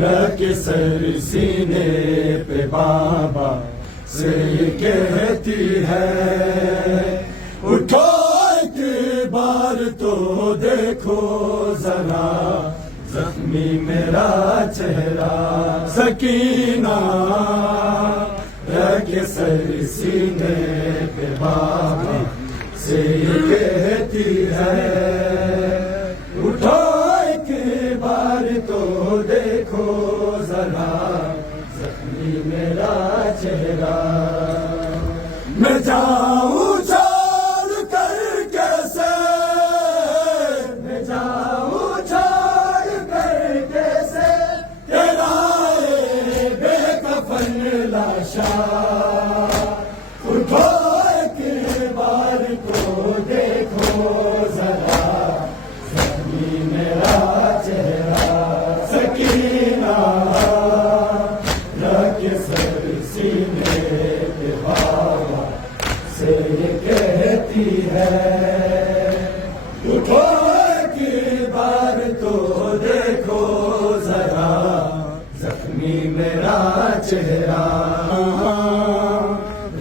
रख सर सीने पे बाबा से कहती है, उठो एक बार तो देखो जरा जख्मी मेरा चेहरा। सकीना रख सर सीने पे बाबा से कहती है, उठो एक बार तो देखो जरा जख्मी मेरा चेहरा। मैं जाऊं छोड़ कर कैसे, मैं जाऊं छोड़ कर कैसे तेरा बेकफन लाशा। उठो एक बार तो देखो जरा जख्मी मेरा चेहरा। सकीना रख सर सीने पे बाबा से कहती है, उठो एक बार तो देखो जरा जख्मी मेरा चेहरा।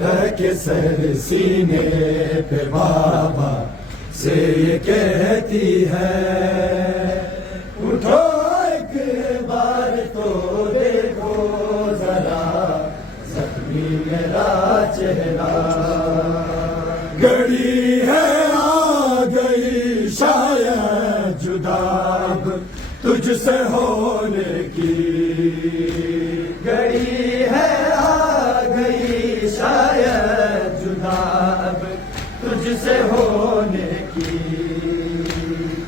रख सर सीने पे बाबा से कहती है, उठो एक बार तो देखो जरा जख्मी मेरा चेहरा। घड़ी है आ गई शायद जुदा तुझसे होने की, घड़ी है आ गई शायद जुदा तुझसे होने की।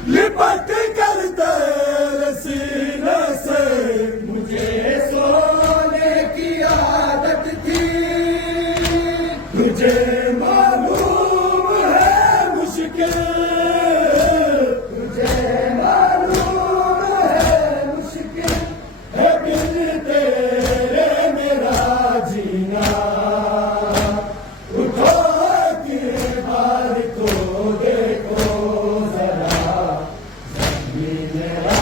लिपट कर तेरे सीने से मुझे सोने की आदत थी, तुझे मालूम है मुश्किल, तुझे मालूम है मुश्किल है बिन तेरे मेरा जीना। उठो एक बार तो देखो जरा जख्मी मेरा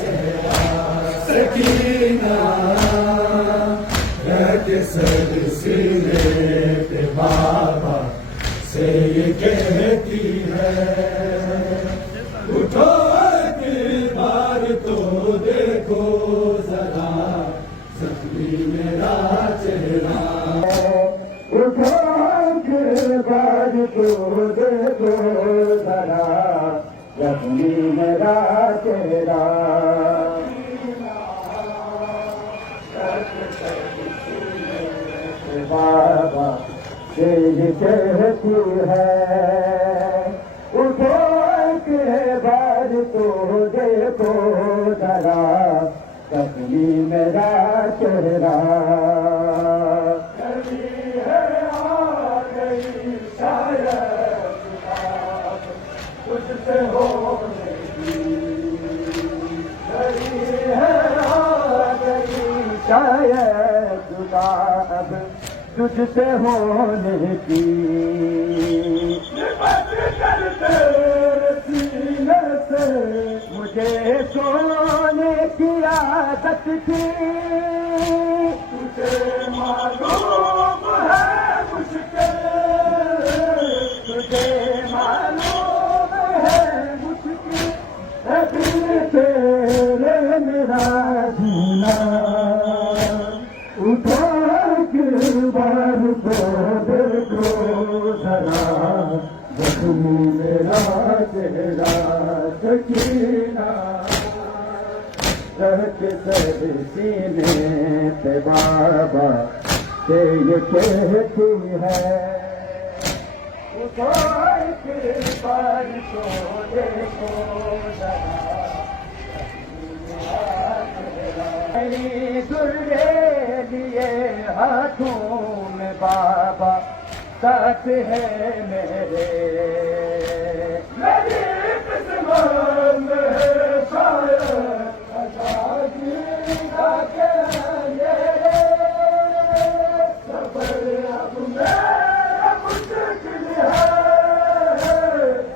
चेहरा। सकीना रख सर सीने पे बाबा से ये कहती है, उठो एक बार तो देखो जरा जख्मी मेरा चेहरा। उठो एक बार तो देखो जरा जख्मी मेरा चेहरा। बाबा से ये कहती है, उठो एक बार तो देखो जरा जख्मी मेरा चेहरा। तुझसे होने की, घड़ी है आ गई शायद जुदा अब तुझसे होने की। लिपट कर तेरे सीने से मुझे सोने की आदत थी, तुझे मालूम है मुश्किल, तुझे मालूम है मुश्किल है बिन तेरे मेरा जीना। उठो एक बार तो देखो जरा जख्मी मेरा चेहरा। सकीना रख सर सीने पे बाबा से ये कहती है, उठो एक बार तो देखो जरा मेरी दुर्गे लिए हाथों में बाबा साथ है मेरे। मेरी किस्मत में शायद आजादी का अंधेरे, सफर अब मेरा मुश्किल है,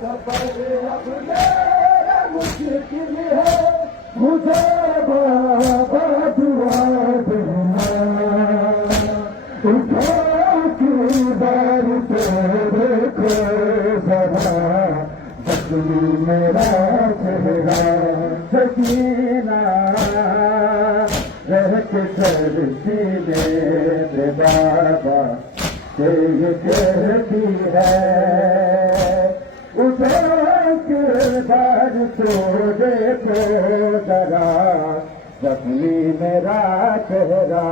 सफर अब मेरा मुश्किल है। मुझे बाबा दुआ देना, उठा के बार पे देखो जरा जख्मी मेरा चेहरा। सकीना रह के चलती मेरे बाबा से ये कहती है, उठा के बार तो देखो जरा जख्मी मेरा चेहरा।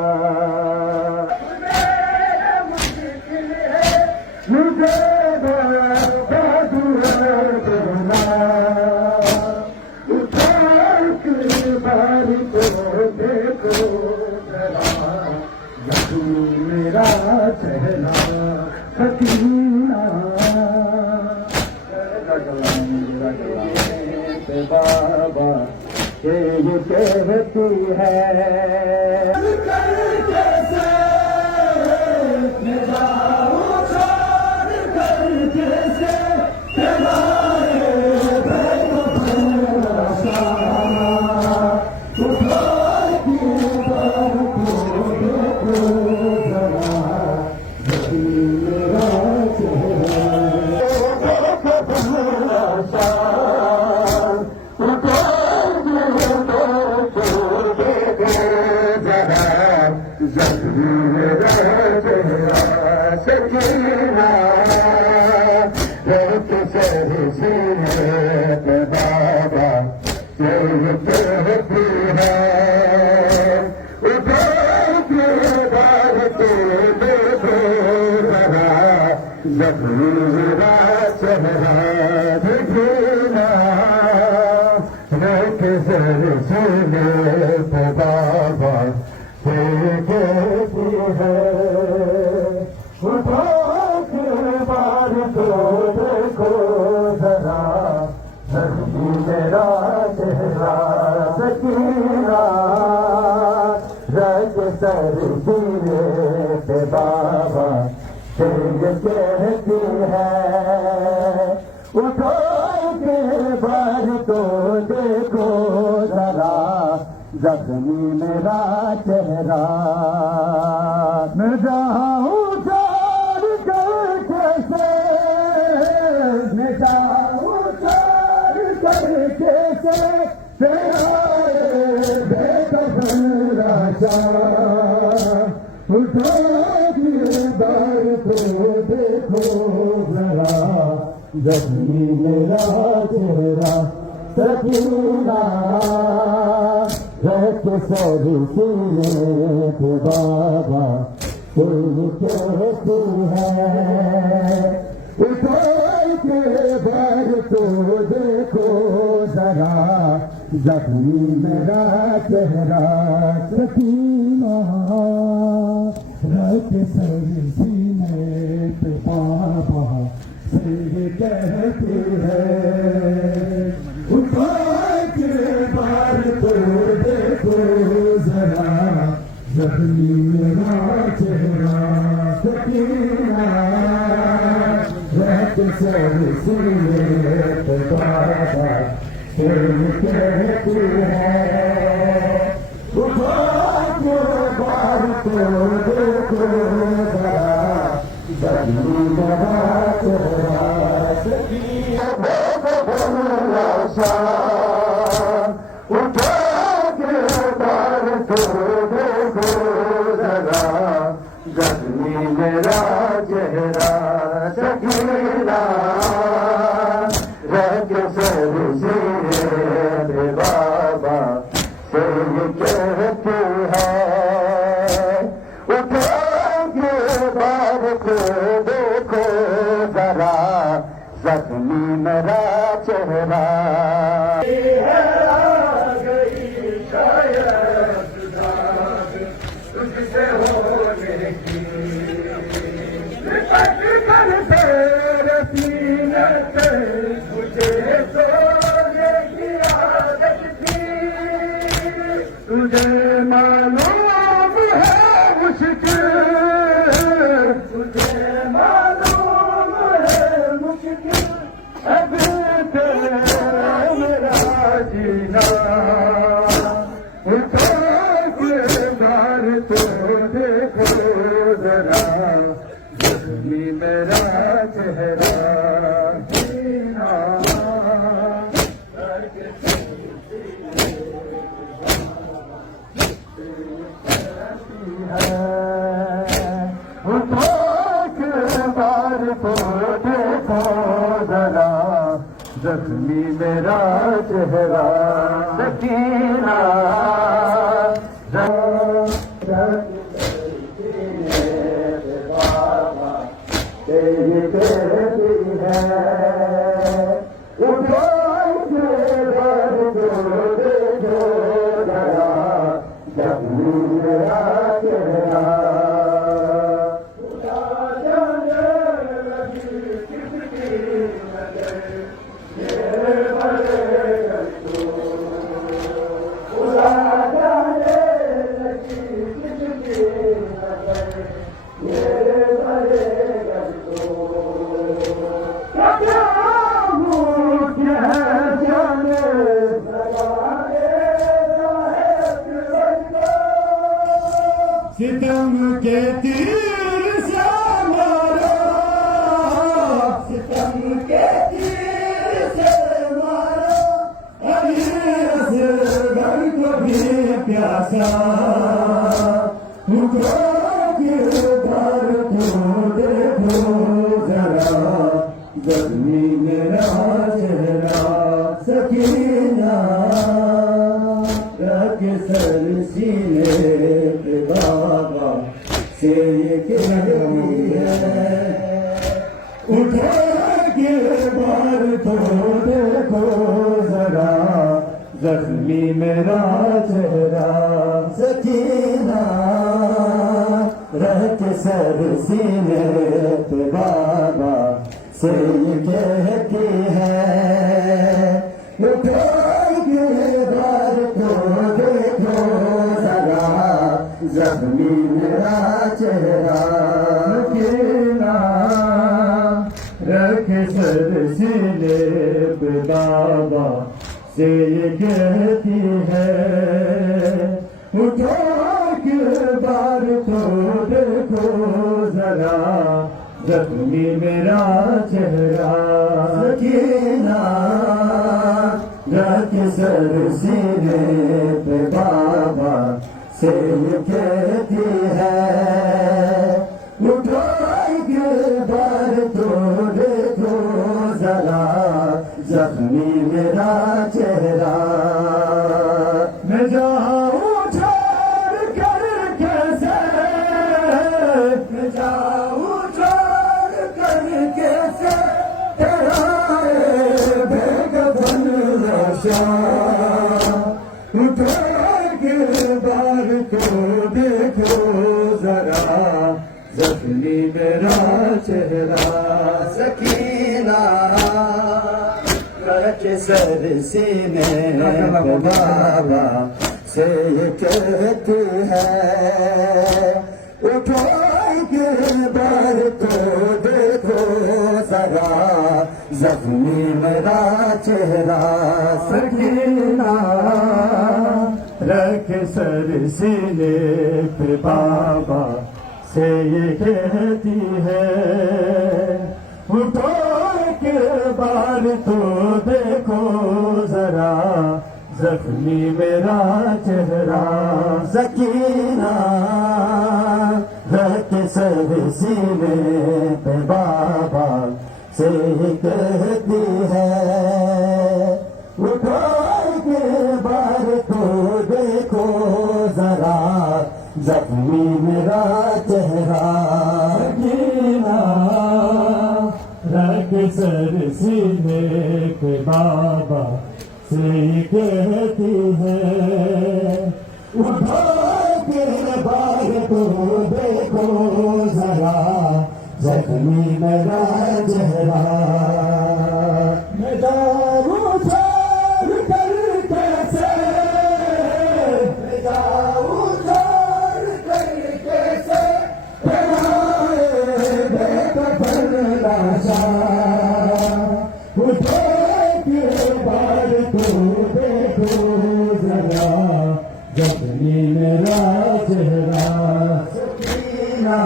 मुझे बाबा दुआ देना, उठा के बार तो देखो जरा जख्मी मेरा चेहरा। सकीना बाबा ये कहती है, सकीना बाबा तो कहती है, उठा के बार तो देखो जरा जख्मी मेरा चेहरा। सकीना सुने बाबा तो कहती है, उठा के बार तो देखो जरा जख्मी मेरा चेहरा। सकीना रग सर सीने पे बाबा से ये कहती है, उठा के बार तो देखो जरा जख्मी मेरा चेहरा। मैं जाऊं चार कर कैसे, मैं जाऊं चार कर कैसे तेरा बेकफन राजा। उठा के बार तो देखो जरा जख्मी मेरा चेहरा। सकीना रह के सर सीने पे बाबा तो कहती है, उठा के बार तो देखो जरा जख्मी मेरा चेहरा। सकीना रह के सर सीने पे बाबा से कहती है, उठा के बार तो देखो जरा जख्मी मेरा चेहरा। सकीना रह के सर सीने पे बाबा से कहती है, उठा के बार तो देखो जरा जख्मी मेरा चेहरा। सकीना उठा के बार तो देखो जरा जख्मी मेरा चेहरा। सकीना रह के सर सीने पे बाबा से ये कहती है, उठा के बार तो देखो जरा जख्मी मेरा चेहरा। तुझसे होने की तेरे सीने पे मुझे सोने की आदत थी। तुझे मालूम है मुश्किल, तुझे मालूम है मुश्किल अब तेरे मेरा जीना। चेहरा सकीना तेरी कहती है उठो के दर्द देखो जरा जब मेरा चेहरा सितम के तीर से मारा, सितम के तीर से मारा, अभी असगर को भी प्यासा उठो किरदार को देखो जरा जख्मी मेरा चेहरा सकीना रख सर सीने पे बाबा से ये कहती है उठो के बार तो देखो जरा जख्मी मेरा चेहरा सकीना रख सर सीने पे बाबा से ये कहती है उठो के बार तो देखो जरा जख्मी मेरा चेहरा सकीना रख सर सीने पे बाबा से ये कहती है उठो के बार तो देखो जरा जख्मी मेरा चेहरा सकीना रख सर सीने पे बाबा से ये कहती है उठो के बार तो देखो जरा जख्मी मेरा चेहरा मैं जाऊं छोड़ कर कैसे मैं जाऊं छोड़ कर कैसे तेरा बेगबन नशा उठो के बार को देखो जरा जख्मी मेरा चेहरा सकीना रख सर सीने पे बाबा से ये कहती है उठो के बार तो देखो जरा जख्मी मेरा चेहरा सकीना रख सर सीने पे बाबा से ये कहती है उठो के बार तो देखो जरा जख्मी मेरा चेहरा सकीना रख सर सीने पे बाबा से कहती है उठो के बार तो देखो जरा जख्मी मेरा चेहरा सकीना रख सर सीने पे बाबा से कहती है उठो के बार तो देखो जरा जख्मी मेरा चेहरा मैं जाऊं छोड़ कर कैसे मैं जाऊं छोड़ कर कैसे बेकफन लाशा उठो के बार तो देखो जरा जख्मी मेरा चेहरा सकीना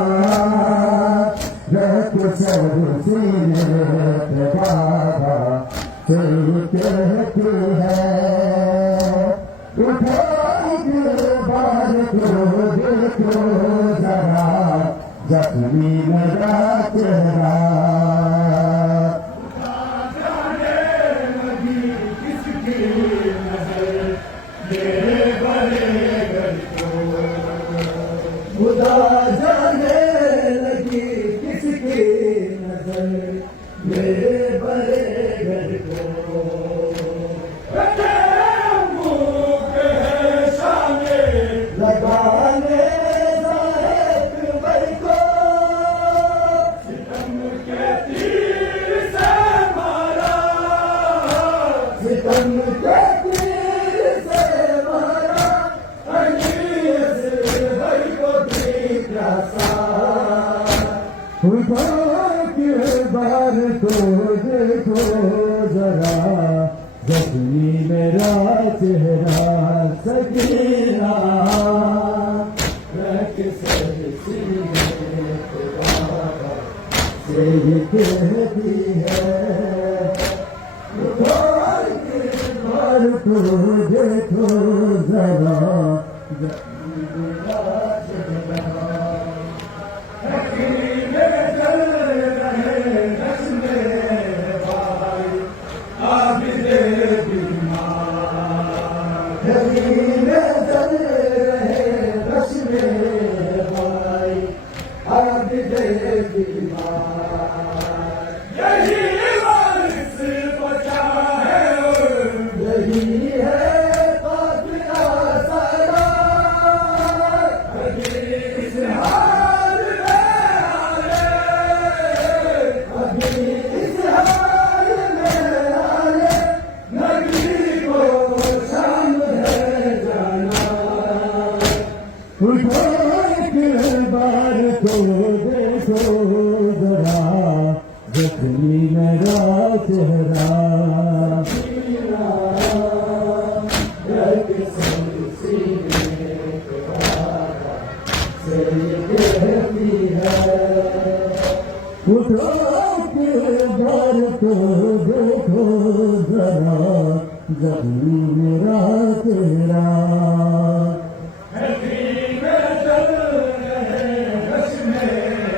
रख सर सीने पे बाबा से कहती है उठो के बार तो देखो जरा जख्मी मेरा चेहरा जाने लगी किसकी खुदा जाने लगी किसकी नजर मेरे बड़े घर को लगाने साहेब को सितम के तीर से मारा सितम के तीर से मारा उठा के बार तो देखो जरा जख्मी मेरा चेहरा सकीना रख सर सीने पे बाबा से ये कहती है उठा के बार तो देखो जरा जख्मी मेरा चेहरा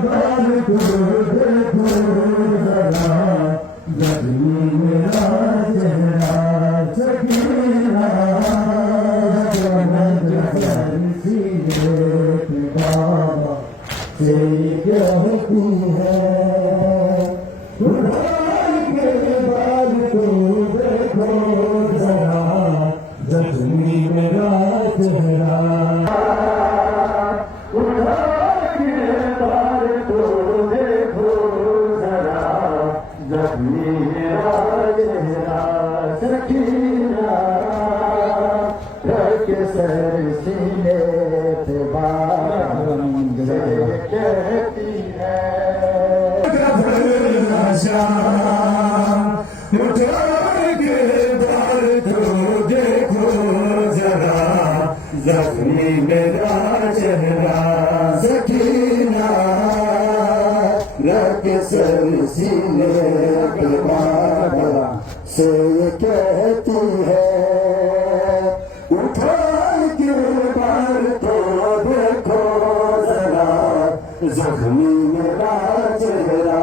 बार तो देखो जरा जख्मी मेरा चेहरा उठो के बार तो देखो जरा जख्मी मेरा चेहरा जख्मी मेरा चेहरा जख्मी मेरा चेहरा सकीना रख सर सीने पे बाबा से कहती है उठा के बार तो देखो जरा जख्मी मेरा चेहरा सकीना रख सर सीने पे बाबा से कहती है उठा के बार तो देखो जरा जख्मी मेरा चेहरा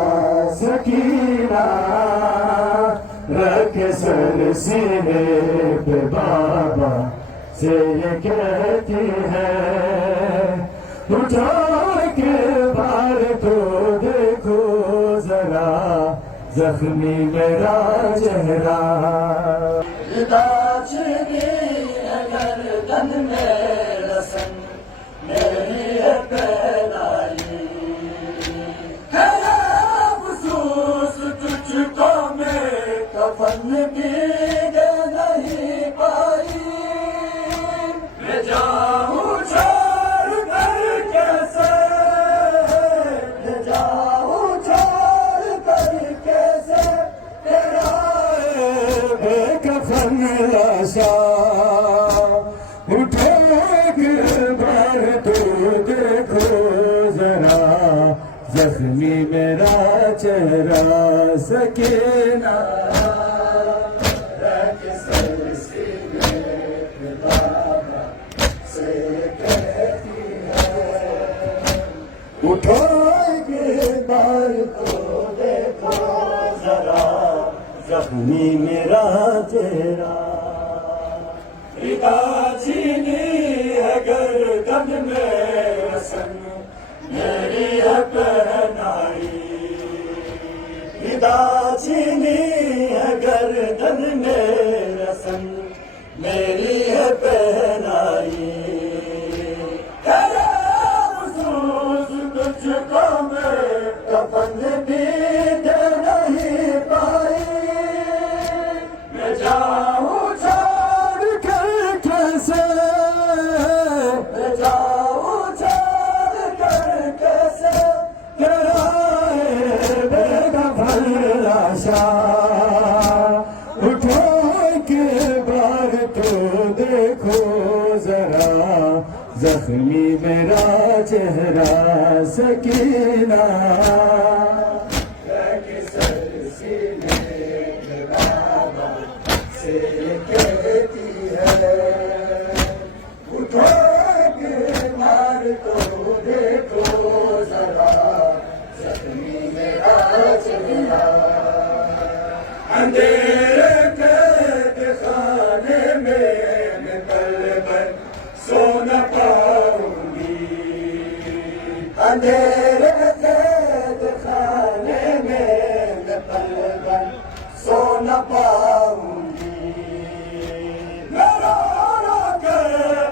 सकीना रख सर सीने पे बाबा से ये कहती है उठा के बार तो देखो जरा जख्मी मेरा चेहरा अगर तन में रसन मेरी पहनाई है अफसोस तुझको मैं कफन भी दे नहीं पाई मैं जाऊं छोड़ कर कैसे जख्मी मेरा चेहरा सकीना रख सर सीने पे बाबा से कहती है उठो के बार को देखो जरा जख्मी मेरा चेहरा पिता चीनी है गर्दन में रसन मेरी है पहनाई पिता चीनी है गर्दन में रसन मेरी है पहनाई तुझको मैं कफन भी दे नहीं पाई मैं जाऊं छोड़ कर कैसे मैं जाऊं छोड़ कर कैसे कराए बेकफन लाशा उठो के बार तो देखो जरा जख्मी मेरा चेहरा सकीना सर सीने पे बाबा से कहती है उठो के मार को देखो जरा जख्मी मेरा चेहरा अंधेरे कैद खाने में निकल कर सो न पाऊंगी अंधेरे कैद खाने में निकल कर सो न पाऊंगी मेरा रो के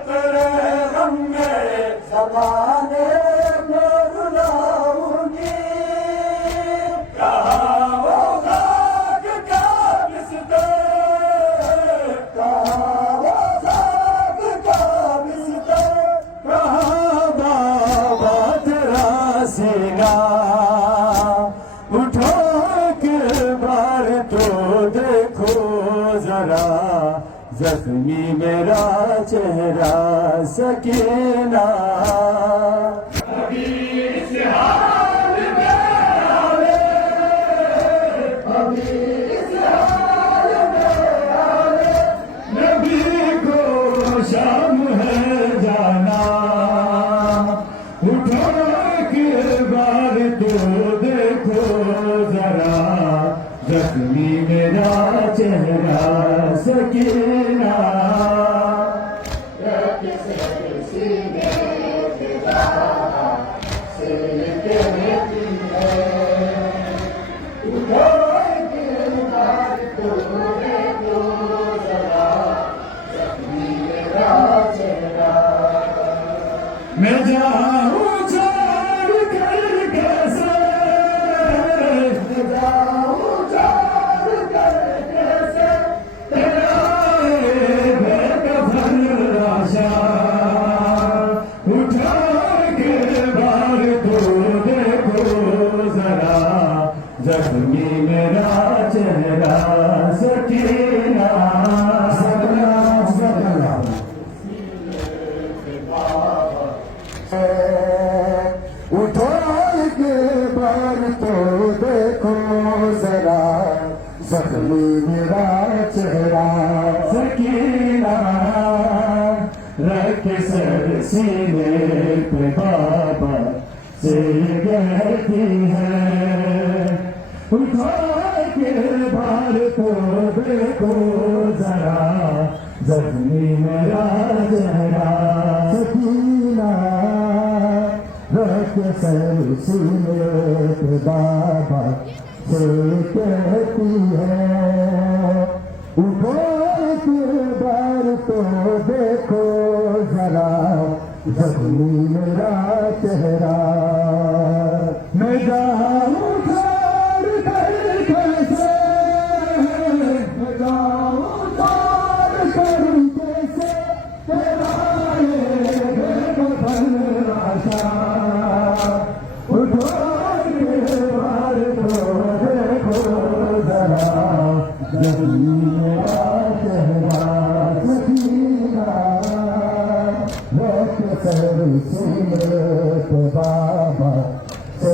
तेरे गम में ज़माने में रुलाऊंगी कहाँ वो खाक का बिस्तर कहाँ वो खाक का बिस्तर कहाँ बाबा तेरा सीना उठो के बार तो देखो जरा जख्मी मेरा चेहरा सकीना अभी इस हाल में आवे अभी इस हाल में आवे नबी को शाम है जाना उठो के बार तो देखो जरा जख्मी मेरा चेहरा सकीना सीने पे बाबा से कहती है उठो के बार तो देखो जरा जख्मी मेरा चेहरा मैं जाऊं छोड़ कर कैसे मैं जाऊं छोड़ कर कैसे तेरा बेकफन लाशा उठा के बार तो देखो जरा जख्मी मेरा चेहरा सकीना सगला सगला उठो के बार तो देखो जरा जख्मी मेरा चेहरा सकीना रख सर सीने पे बाबा से कहती है उठो के बार तो देखो जरा जख्मी मेरा चेहरा सकीना रख सर सीने पे बाबा से कहती है उठो के बार तो देखो जरा जख्मी मेरा चेहरा मैं जाऊं छोड़ कर कैसे मैं जाऊं छोड़ कर कैसे तेरा ये बेकफन लाशा उठो के बार तो देखो जरा जख्मी मेरा चेहरा सकीना रख सर सीने पे बाबा से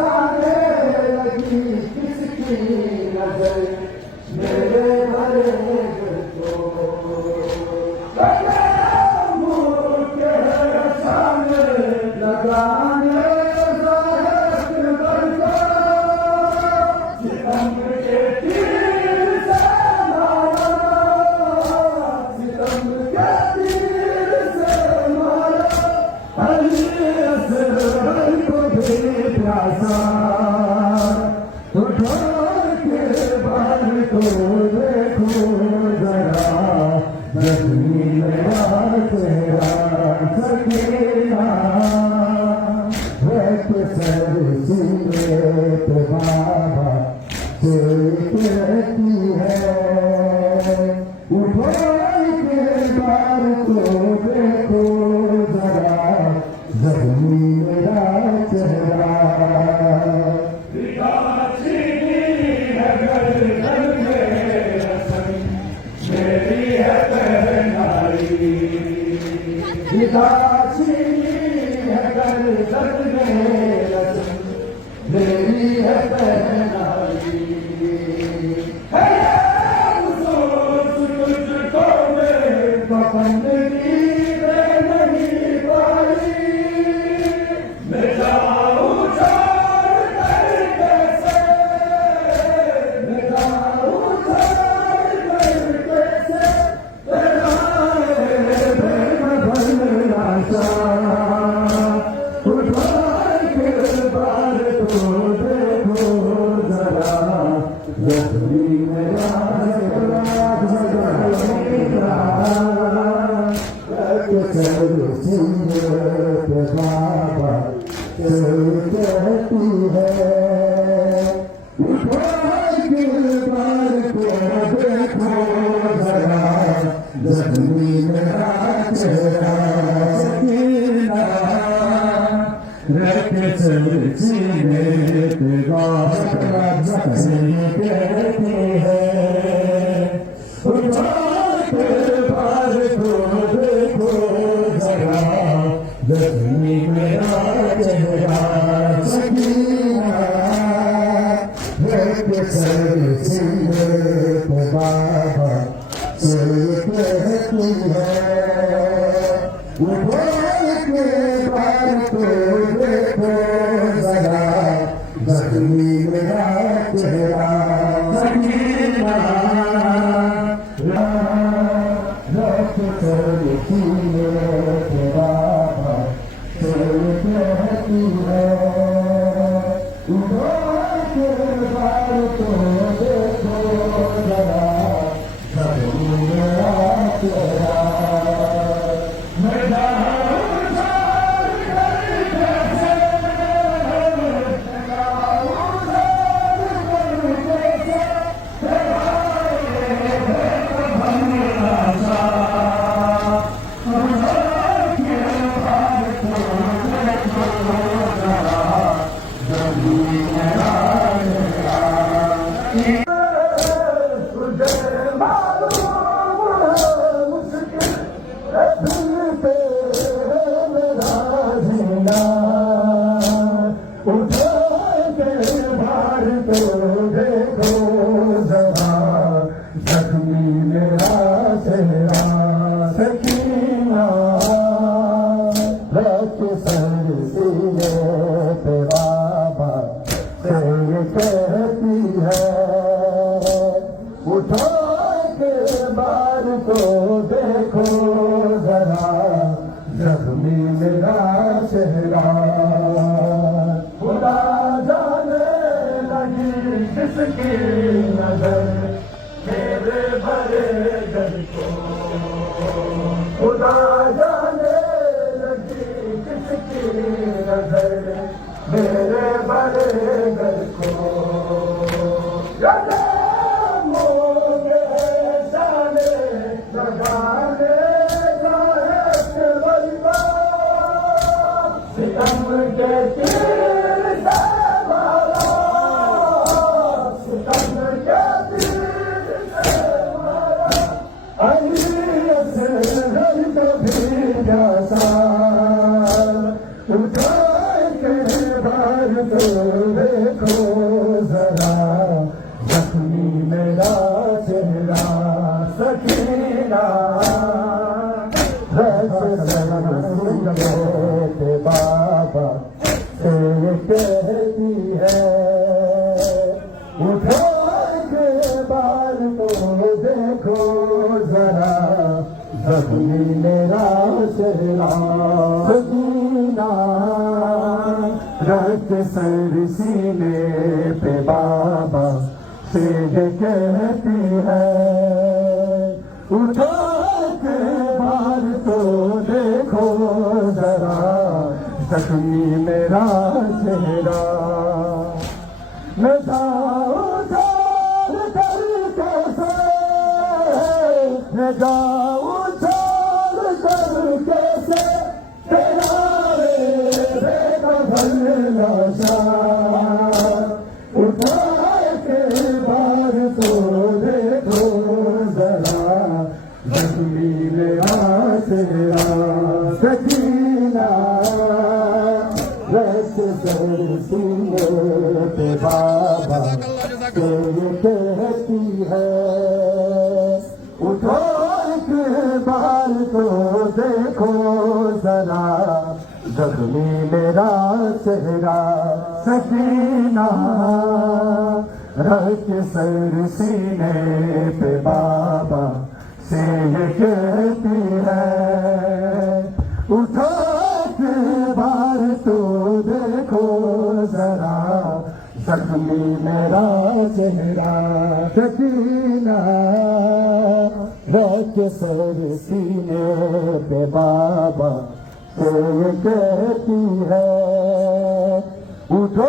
जाने लगी किसकी नजर मेरे भरे दिल को मुँह के सामने लगाने सितम के तीर से मारा, सितम के तीर से मारा, को भी प्यासा उठा के बाहर को देखो जरा जख्मी मेरा चेहरा सकीना एक सर सीने पे बाबा कहती है उठो के बाहर को देखो जरा जख्मी मेरा चेहरा मेरी है पहनाई विकासीनी है गर्दन में रस्म मेरी है पहनाई है अफसोस तुझको मेरे पसंद की नहीं पाई मैं जाऊं छोड़ कर कैसे मैं जाऊं छोड़ कर कैसे तेरा प्रेम भरना सा उठा के बार को देखो जरा जख्मी मेरा बाबा कहती है उठा के बार को देखो जरा जख्मी मेरा चेहरा सकीना रख सीने पे जख्मी कहती है उठा के बार को देखो जरा जख्मी मेरा चेहरा सकीना रख सीने पे बाबा कहती है उठो के बार को देखो जरा जख्मी मेरा चेहरा सकीना रख सीने पे बाबा कहती है उठो के बार को देखो जरा जख्मी मेरा चेहरा मैं जाऊं छोड़ कर कैसे मैं जाऊं छोड़ कर कैसे तेरा भरना सा उठा के बाहर को देखो जरा जख्मी मेरा चेहरा तुझे मालूम है मुश्किल है दिल पे मेरा जीना उठा के बाहर को देखो जरा जख्मी मेरा चेहरा सकीना रख सर सीने पे बाबा कहती है उठा के बार को देखो जरा जख्मी मेरा चेहरा खुदा जाने लगी किसकी नजर मेरे भरे दिल को खुदा जाने लगी किसकी नजर मेरे भरे दिल को सितम के तीर से मारा, सितम देखो जरा जख्मी मेरा चेहरा सकीना के बाबा से ये कहती है उठो के बार को देखो जरा जख्मी मेरा चेहरा सकीना रख सर सीने पे बाबा से ये कहती है उठो के बार तो देखो जरा जख्मी मेरा चेहरा मैं जाऊं चार करके से मैं जाऊं चार करके से तेरा रे नशा उठा के बार तो देखो जरा जख्मी मेरा चेहरा सकीना रस सर सीने पे बाबा तो ये कहती है उठो एक बार तो देखो जरा जख्मी मेरा चेहरा सकीना रख सर सीने पे बाबा से ये कहती है उठो के बार तो देखो जरा जख्मी मेरा चेहरा सकीना रख सर सीने पे बाबा से ये कहती है उठो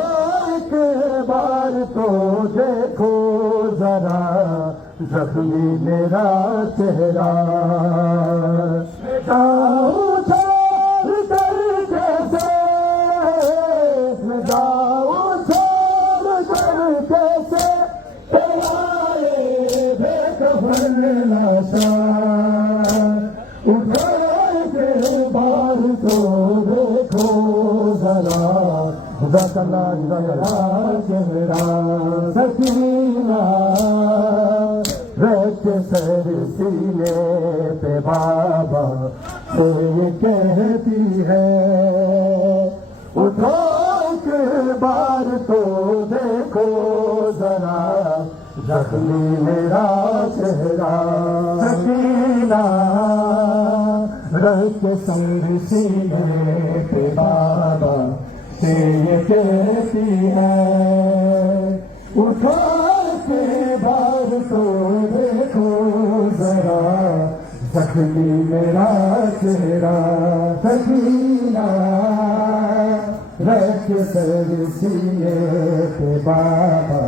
के बार तो देखो जरा जख्मी मेरा चेहरा जाऊं चार करके से जाऊं चार करके से तेरे बेखबर नशा उठा के बार तो देखो जरा जकला जरा चेहरा सकीना रख सर सीने पे बाबा तो ये कहती है उठो के बार तो देखो जरा जख्मी मेरा चेहरा सकीना रख सर सीने पे बाबा से ये कहती है उठो के बार तो देखो जरा जख्मी मेरा चेहरा सकीना रख सर सीने पे बाबा